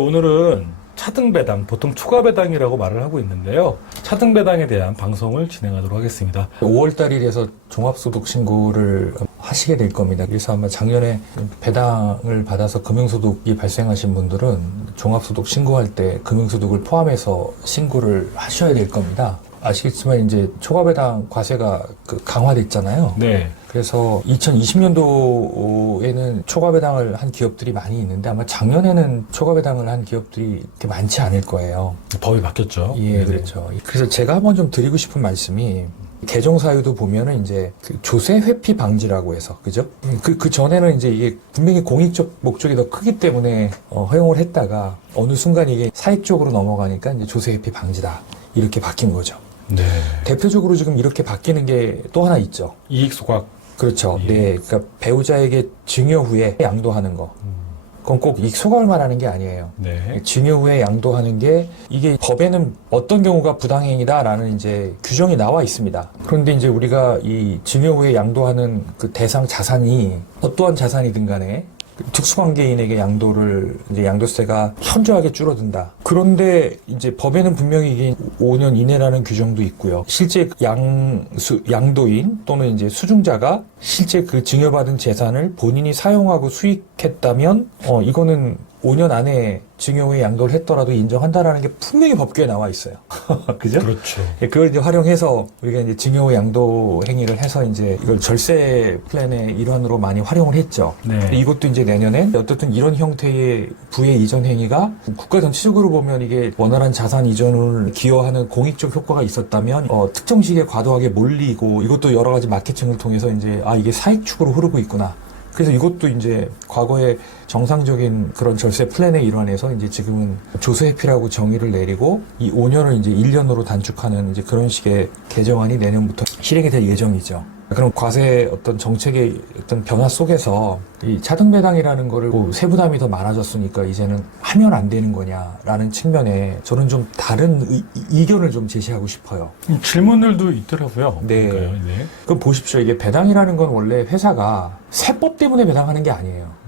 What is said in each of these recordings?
오늘은 차등배당, 보통 초과배당이라고 말을 하고 있는데요. 차등배당에 대한 방송을 진행하도록 하겠습니다. 5월달이 돼서 종합소득 신고를 하시게 될 겁니다. 그래서 아마 작년에 배당을 받아서 금융소득이 발생하신 분들은 종합소득 신고할 때 금융소득을 포함해서 신고를 하셔야 될 겁니다. 아시겠지만 이제 초과배당 과세가 강화됐잖아요. 네. 그래서 2020년도에는 초과배당을 한 기업들이 많이 있는데 아마 작년에는 초과배당을 한 기업들이 그렇게 많지 않을 거예요. 법이 바뀌었죠. 예, 네네. 그렇죠. 그래서 제가 한번 좀 드리고 싶은 말씀이 개정 사유도 보면은 이제 조세 회피 방지라고 해서 그죠? 그 전에는 이제 이게 분명히 공익적 목적이 더 크기 때문에 허용을 했다가 어느 순간 이게 사익 쪽으로 넘어가니까 이제 조세 회피 방지다 이렇게 바뀐 거죠. 네. 대표적으로 지금 이렇게 바뀌는 게 또 하나 있죠. 이익 소각. 그렇죠. 예. 네, 그러니까 배우자에게 증여 후에 양도하는 거. 그건 꼭 이익 소각을 말하는 게 아니에요. 네. 증여 후에 양도하는 게 이게 법에는 어떤 경우가 부당행위다라는 이제 규정이 나와 있습니다. 그런데 이제 우리가 이 증여 후에 양도하는 그 대상 자산이 어떠한 자산이든 간에 특수관계인에게 양도를 이제 양도세가 현저하게 줄어든다. 그런데 이제 법에는 분명히 이게 5년 이내라는 규정도 있고요. 실제 양도인 또는 이제 수중자가 실제 그 증여받은 재산을 본인이 사용하고 수익했다면 이거는 5년 안에 증여 후에 양도를 했더라도 인정한다라는 게 분명히 법규에 나와 있어요. 그죠? 그렇죠. 그걸 이제 활용해서 우리가 이제 증여 후 양도 행위를 해서 이제 이걸 절세 플랜의 일환으로 많이 활용을 했죠. 네. 이것도 이제 내년에 어떻든 이런 형태의 부의 이전 행위가 국가 전체적으로 보면 이게 원활한 자산 이전을 기여하는 공익적 효과가 있었다면 특정 시기에 과도하게 몰리고 이것도 여러 가지 마케팅을 통해서 이제 이게 사익 축으로 흐르고 있구나. 그래서 이것도 이제 과거의 정상적인 그런 절세 플랜의 일환에서 이제 지금은 조세 회피라고 정의를 내리고 이 5년을 이제 1년으로 단축하는 이제 그런 식의 개정안이 내년부터 실행이 될 예정이죠. 그럼 과세 어떤 정책의 어떤 변화 속에서 이 차등배당이라는 거를 세부담이 더 많아졌으니까 이제는 하면 안 되는 거냐라는 측면에 저는 좀 다른 이견을 좀 제시하고 싶어요. 질문들도 있더라고요. 네. 그러니까요. 네. 그럼 보십시오. 이게 배당이라는 건 원래 회사가 세법 때문에 배당하는 게 아니에요.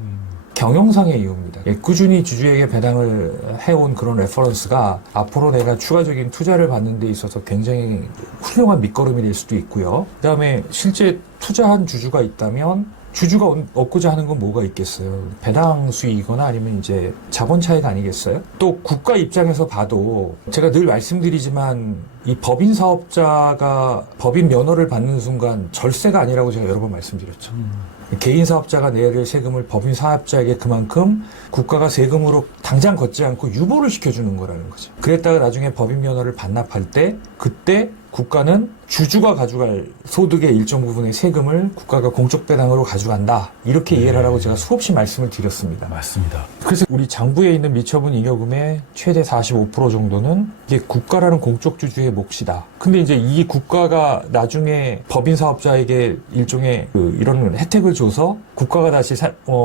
경영상의 이유입니다. 꾸준히 주주에게 배당을 해온 그런 레퍼런스가 앞으로 내가 추가적인 투자를 받는 데 있어서 굉장히 훌륭한 밑거름이 될 수도 있고요. 그 다음에 실제 투자한 주주가 있다면 주주가 얻고자 하는 건 뭐가 있겠어요? 배당 수익이거나 아니면 이제 자본 차익 아니겠어요? 또 국가 입장에서 봐도 제가 늘 말씀드리지만 이 법인 사업자가 법인 면허를 받는 순간 절세가 아니라고 제가 여러 번 말씀드렸죠. 개인 사업자가 내야 될 세금을 법인 사업자에게 그만큼 국가가 세금으로 당장 걷지 않고 유보를 시켜주는 거라는 거죠. 그랬다가 나중에 법인 면허를 반납할 때 그때 국가는 주주가 가져갈 소득의 일정 부분의 세금을 국가가 공적 배당으로 가져간다. 이렇게 이해를 하라고 제가 수없이 말씀을 드렸습니다. 맞습니다. 그래서 우리 장부에 있는 미처분 잉여금의 최대 45% 정도는 이게 국가라는 공적 주주의 몫이다. 근데 이제 이 국가가 나중에 법인 사업자에게 일종의 이런 혜택을 줘서 국가가 다시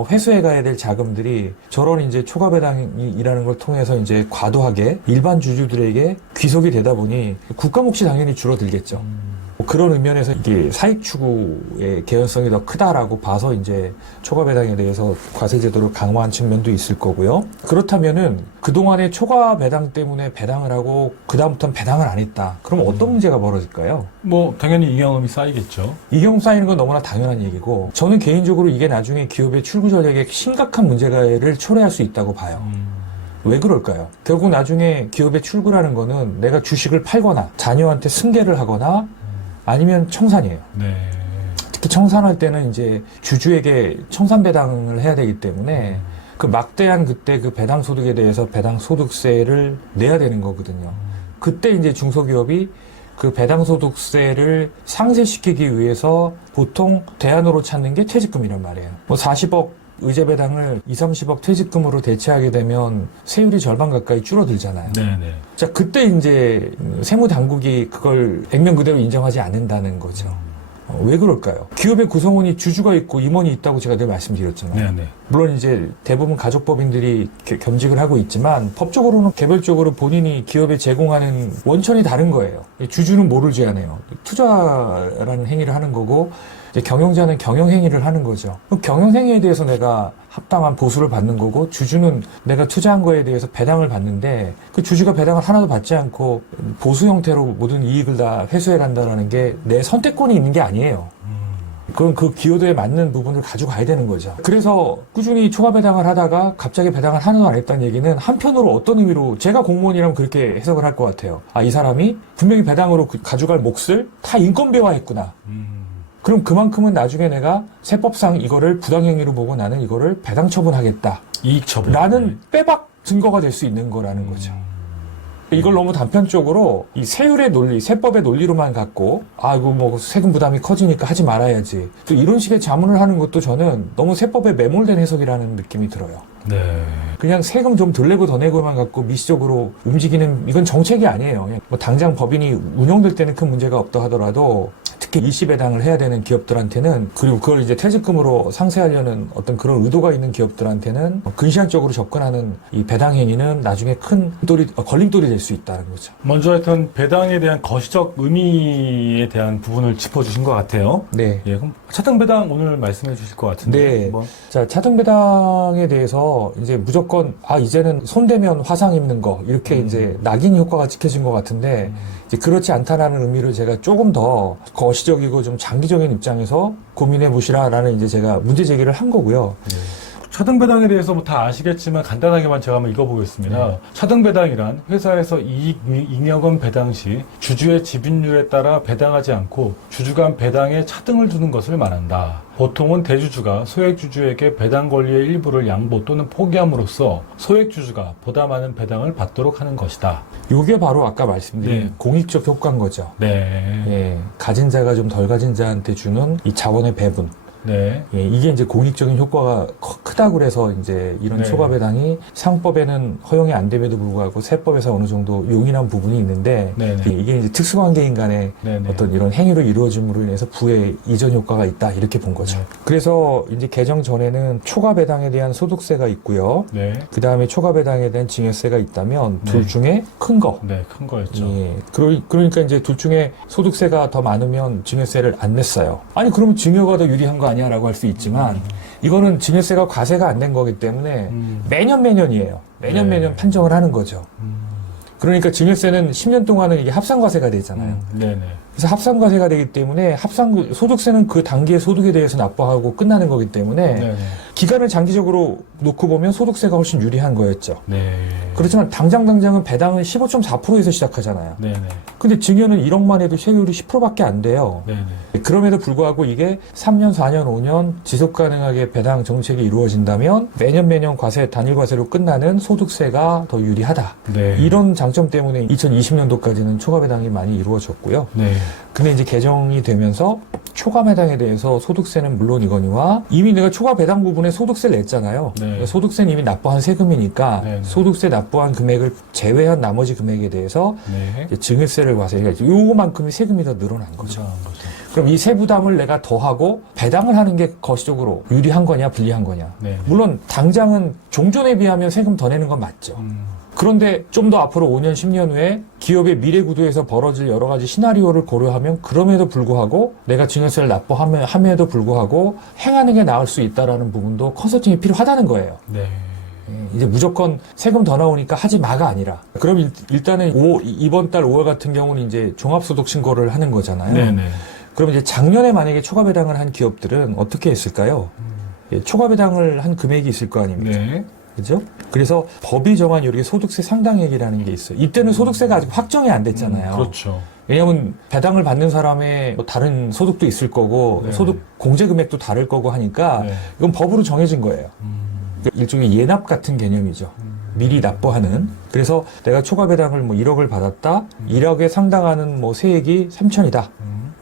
회수해 가야 될 자금들이 저런 이제 초과 배당이라는 걸 통해서 이제 과도하게 일반 주주들에게 귀속이 되다 보니 국가 몫이 당연히 줄어들겠죠. 그런 의미에서 이게 사익 추구의 개연성이 더 크다라고 봐서 이제 초과 배당에 대해서 과세 제도를 강화한 측면도 있을 거고요. 그렇다면은 그동안의 초과 배당 때문에 배당을 하고 그다음부터는 배당을 안 했다. 그럼 어떤 문제가 벌어질까요? 뭐 당연히 잉여금이 쌓이겠죠. 잉여금 쌓이는 건 너무나 당연한 얘기고 저는 개인적으로 이게 나중에 기업의 출구 전략에 심각한 문제를 초래할 수 있다고 봐요. 왜 그럴까요? 결국 나중에 기업의 출구라는 거는 내가 주식을 팔거나 자녀한테 승계를 하거나 아니면 청산이에요. 네. 특히 청산할 때는 이제 주주에게 청산 배당을 해야 되기 때문에 그 막대한 그때 그 배당 소득에 대해서 배당 소득세를 내야 되는 거거든요. 그때 이제 중소기업이 그 배당 소득세를 상쇄시키기 위해서 보통 대안으로 찾는 게 퇴직금이란 말이에요. 뭐 40억 의제 배당을 2, 30억 퇴직금으로 대체하게 되면 세율이 절반 가까이 줄어들잖아요. 네네. 자, 그때 이제 세무당국이 그걸 액면 그대로 인정하지 않는다는 거죠. 왜 그럴까요? 기업의 구성원이 주주가 있고 임원이 있다고 제가 늘 말씀드렸잖아요. 네네. 물론 이제 대부분 가족법인들이 겸직을 하고 있지만 법적으로는 개별적으로 본인이 기업에 제공하는 원천이 다른 거예요. 주주는 뭐를 제한해요? 투자라는 행위를 하는 거고 이제 경영자는 경영행위를 하는 거죠. 그럼 경영행위에 대해서 내가 합당한 보수를 받는 거고, 주주는 내가 투자한 거에 대해서 배당을 받는데, 그 주주가 배당을 하나도 받지 않고 보수 형태로 모든 이익을 다 회수해 간다는 게 내 선택권이 있는 게 아니에요. 그건 그 기여도에 맞는 부분을 가져가야 되는 거죠. 그래서 꾸준히 초과 배당을 하다가 갑자기 배당을 하나도 안 했다는 얘기는 한편으로 어떤 의미로, 제가 공무원이라면 그렇게 해석을 할 것 같아요. 아, 이 사람이 분명히 배당으로 가져갈 몫을 다 인건비화했구나. 그럼 그만큼은 나중에 내가 세법상 이거를 부당행위로 보고 나는 이거를 배당 처분하겠다. 이익 처분. 라는 빼박 증거가 될 수 있는 거라는 거죠. 이걸 너무 단편적으로 이 세율의 논리, 세법의 논리로만 갖고, 아, 이거 뭐 세금 부담이 커지니까 하지 말아야지. 또 이런 식의 자문을 하는 것도 저는 너무 세법에 매몰된 해석이라는 느낌이 들어요. 네. 그냥 세금 좀 덜 내고 더 내고만 갖고 미시적으로 움직이는, 이건 정책이 아니에요. 그냥 뭐 당장 법인이 운영될 때는 큰 문제가 없다 하더라도 특히 일시배당을 해야 되는 기업들한테는, 그리고 그걸 이제 퇴직금으로 상쇄하려는 어떤 그런 의도가 있는 기업들한테는 근시안적으로 접근하는 이 배당 행위는 나중에 큰 걸림돌이 될 수 있다는 거죠. 먼저 하여튼 배당에 대한 거시적 의미에 대한 부분을 짚어주신 것 같아요. 네. 예, 그럼 차등배당 오늘 말씀해 주실 것 같은데. 네. 한번. 자, 차등배당에 대해서 이제 무조건, 아, 이제는 손대면 화상 입는 거, 이렇게 이제 낙인 효과가 찍혀진 것 같은데, 이제 그렇지 않다라는 의미로 제가 조금 더 거시적이고 좀 장기적인 입장에서 고민해 보시라라는 이제 제가 문제 제기를 한 거고요. 네. 차등배당에 대해서 뭐 다 아시겠지만 간단하게만 제가 한번 읽어보겠습니다. 네. 차등배당이란 회사에서 잉여금 배당 시 주주의 지분율에 따라 배당하지 않고 주주 간 배당에 차등을 두는 것을 말한다. 보통은 대주주가 소액주주에게 배당 권리의 일부를 양보 또는 포기함으로써 소액주주가 보다 많은 배당을 받도록 하는 것이다. 이게 바로 아까 말씀드린 네. 공익적 효과인 거죠. 네. 예, 가진 자가 좀 덜 가진 자한테 주는 이 자원의 배분. 네. 예, 이게 이제 공익적인 효과가 크다고 그래서 이제 이런 네. 초과 배당이 상법에는 허용이 안 됨에도 불구하고 세법에서 어느 정도 용인한 부분이 있는데, 네네. 예, 이게 이제 특수관계인 간의 네네. 어떤 이런 행위로 이루어짐으로 인해서 부의 이전 효과가 있다, 이렇게 본 거죠. 네. 그래서 이제 개정 전에는 초과 배당에 대한 소득세가 있고요. 네. 그 다음에 초과 배당에 대한 증여세가 있다면 네. 둘 중에 큰 거. 네, 큰 거였죠. 예. 그러니까 이제 둘 중에 소득세가 더 많으면 증여세를 안 냈어요. 아니, 그러면 증여가 더 유리한 거 아니야? 라고 할 수 있지만, 이거는 증여세가 과세가 안 된 거기 때문에 매년이에요. 네. 매년 판정을 하는 거죠. 그러니까 증여세는 10년 동안은 이게 합산과세가 되잖아요. 네네. 그래서 합산과세가 되기 때문에 소득세는 그 단기의 소득에 대해서 납부하고 끝나는 거기 때문에 네네. 기간을 장기적으로 놓고 보면 소득세가 훨씬 유리한 거였죠. 네. 그렇지만 당장은 배당은 15.4%에서 시작하잖아요. 네네. 근데 증여는 1억만 해도 세율이 10%밖에 안 돼요. 네네. 그럼에도 불구하고 이게 3년, 4년, 5년 지속 가능하게 배당 정책이 이루어진다면 매년 과세, 단일 과세로 끝나는 소득세가 더 유리하다. 네. 이런 장점 때문에 2020년도까지는 초과 배당이 많이 이루어졌고요. 네. 근데 이제 개정이 되면서 초과 배당에 대해서 소득세는 물론이거니와 이미 내가 초과 배당 부분에 소득세를 냈잖아요. 네. 소득세는 이미 납부한 세금이니까 네. 소득세 납부한 금액을 제외한 나머지 금액에 대해서 네. 이제 증여세를 과세, 그러니까 요거만큼의 세금이 더 늘어난 거죠. 그럼 이 세부담을 내가 더하고 배당을 하는 게 거시적으로 유리한 거냐 불리한 거냐. 네. 물론 당장은 종전에 비하면 세금 더 내는 건 맞죠. 그런데 좀 더 앞으로 5년, 10년 후에 기업의 미래 구도에서 벌어질 여러 가지 시나리오를 고려하면 그럼에도 불구하고 내가 증여세를 납부함에도 불구하고 행하는 게 나을 수 있다라는 부분도 컨설팅이 필요하다는 거예요. 네. 이제 무조건 세금 더 나오니까 하지 마가 아니라. 그럼 일단은 이번 달 5월 같은 경우는 이제 종합소득 신고를 하는 거잖아요. 네네. 그럼 이제 작년에 만약에 초과 배당을 한 기업들은 어떻게 했을까요? 예, 초과 배당을 한 금액이 있을 거 아닙니까? 네. 그죠? 그래서 법이 정한 요렇게 소득세 상당액이라는 게 있어요. 이때는 소득세가 아직 확정이 안 됐잖아요. 그렇죠. 왜냐하면 배당을 받는 사람의 뭐 다른 소득도 있을 거고 네. 소득 공제 금액도 다를 거고 하니까 네. 이건 법으로 정해진 거예요. 일종의 예납 같은 개념이죠. 미리 납부하는. 그래서 내가 초과 배당을 뭐 1억을 받았다. 1억에 상당하는 뭐 세액이 3천이다.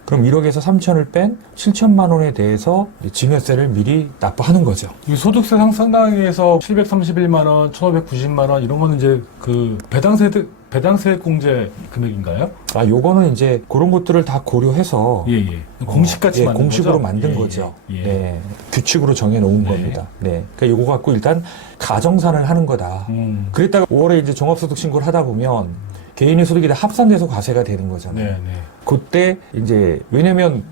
그럼 1억에서 3천을 뺀 7천만 원에 대해서 증여세를 미리 납부하는 거죠. 이 소득세 상당에서 731만 원, 1,590만 원 이런 거는 이제 그 배당세 공제 금액인가요? 아, 요거는 이제 그런 것들을 다 고려해서 예. 공식같이 예, 만든 공식으로 거죠? 만든 예, 거죠. 예. 네. 규칙으로 정해 놓은 네. 겁니다. 네. 그러니까 요거 갖고 일단 가정산을 하는 거다. 그랬다가 5월에 이제 종합소득 신고를 하다 보면 개인의 소득이 다 합산돼서 과세가 되는 거잖아요. 네. 그때 이제 왜냐면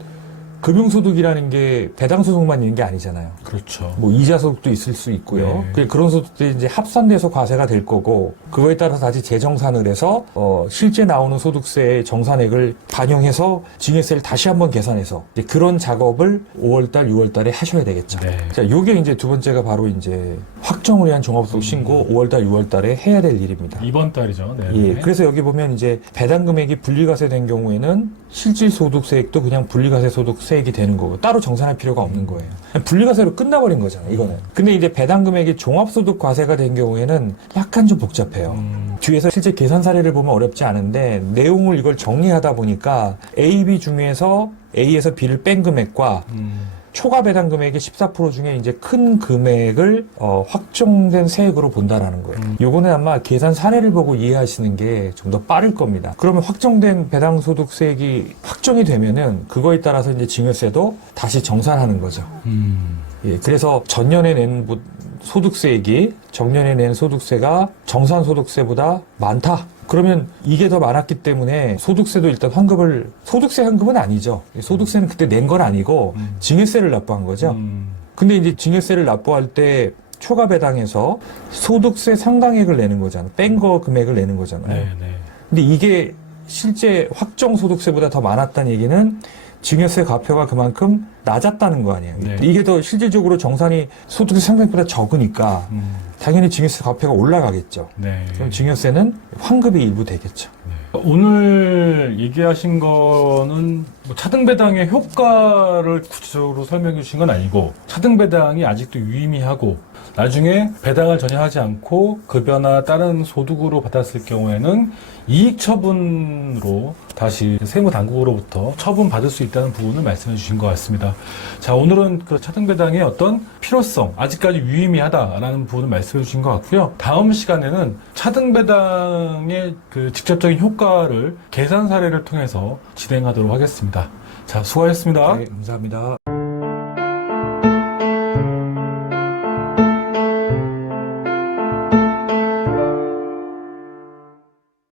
금융소득이라는 게 배당소득만 있는 게 아니잖아요. 그렇죠. 뭐 이자소득도 있을 수 있고요. 네. 그런 소득들이 이제 합산돼서 과세가 될 거고 그거에 따라서 다시 재정산을 해서 실제 나오는 소득세의 정산액을 반영해서 징여세를 다시 한번 계산해서 이제 그런 작업을 5월달, 6월달에 하셔야 되겠죠. 네. 자, 요게 이제 두 번째가 바로 이제 확정을 위한 종합소득 신고 5월달, 6월달에 해야 될 일입니다. 이번 달이죠. 네. 예, 그래서 여기 보면 이제 배당 금액이 분리과세된 경우에는 실질 소득세액도 그냥 분리과세 소득세액이 되는 거고 따로 정산할 필요가 없는 거예요. 그냥 분리과세로 끝나버린 거잖아요, 이거는. 근데 이제 배당 금액이 종합소득과세가 된 경우에는 약간 좀 복잡해요. 뒤에서 실제 계산 사례를 보면 어렵지 않은데 내용을 이걸 정리하다 보니까 A, B 중에서 A에서 B를 뺀 금액과 초과 배당 금액의 14% 중에 이제 큰 금액을 확정된 세액으로 본다라는 거예요. 요거는 아마 계산 사례를 보고 이해하시는 게 좀 더 빠를 겁니다. 그러면 확정된 배당 소득세액이 확정이 되면은 그거에 따라서 이제 징여세도 다시 정산하는 거죠. 예, 그래서 전년에 낸 소득세액이 정년에 낸 소득세가 정산 소득세보다 많다. 그러면 이게 더 많았기 때문에 소득세도 일단 소득세 환급은 아니죠. 소득세는 그때 낸 건 아니고 징여세를 납부한 거죠. 근데 이제 징여세를 납부할 때 초과 배당에서 소득세 상당액을 내는 거잖아요. 뺀 거 금액을 내는 거잖아요. 네, 네. 근데 이게 실제 확정 소득세보다 더 많았다는 얘기는 징여세 과표가 그만큼 낮았다는 거 아니에요. 네. 이게 더 실질적으로 정산이 소득세 상당액보다 적으니까 당연히 징여세 과표가 올라가겠죠. 네. 그럼 징여세는 환급이 일부 되겠죠. 오늘 얘기하신 거는 뭐 차등배당의 효과를 구체적으로 설명해 주신 건 아니고 차등배당이 아직도 유의미하고 나중에 배당을 전혀 하지 않고 급여나 다른 소득으로 받았을 경우에는 이익 처분으로 다시 세무당국으로부터 처분받을 수 있다는 부분을 말씀해 주신 것 같습니다. 자, 오늘은 그 차등배당의 어떤 필요성, 아직까지 유의미하다라는 부분을 말씀해 주신 것 같고요. 다음 시간에는 차등배당의 그 직접적인 효과를 계산 사례를 통해서 진행하도록 하겠습니다. 자, 수고하셨습니다. 네, 감사합니다.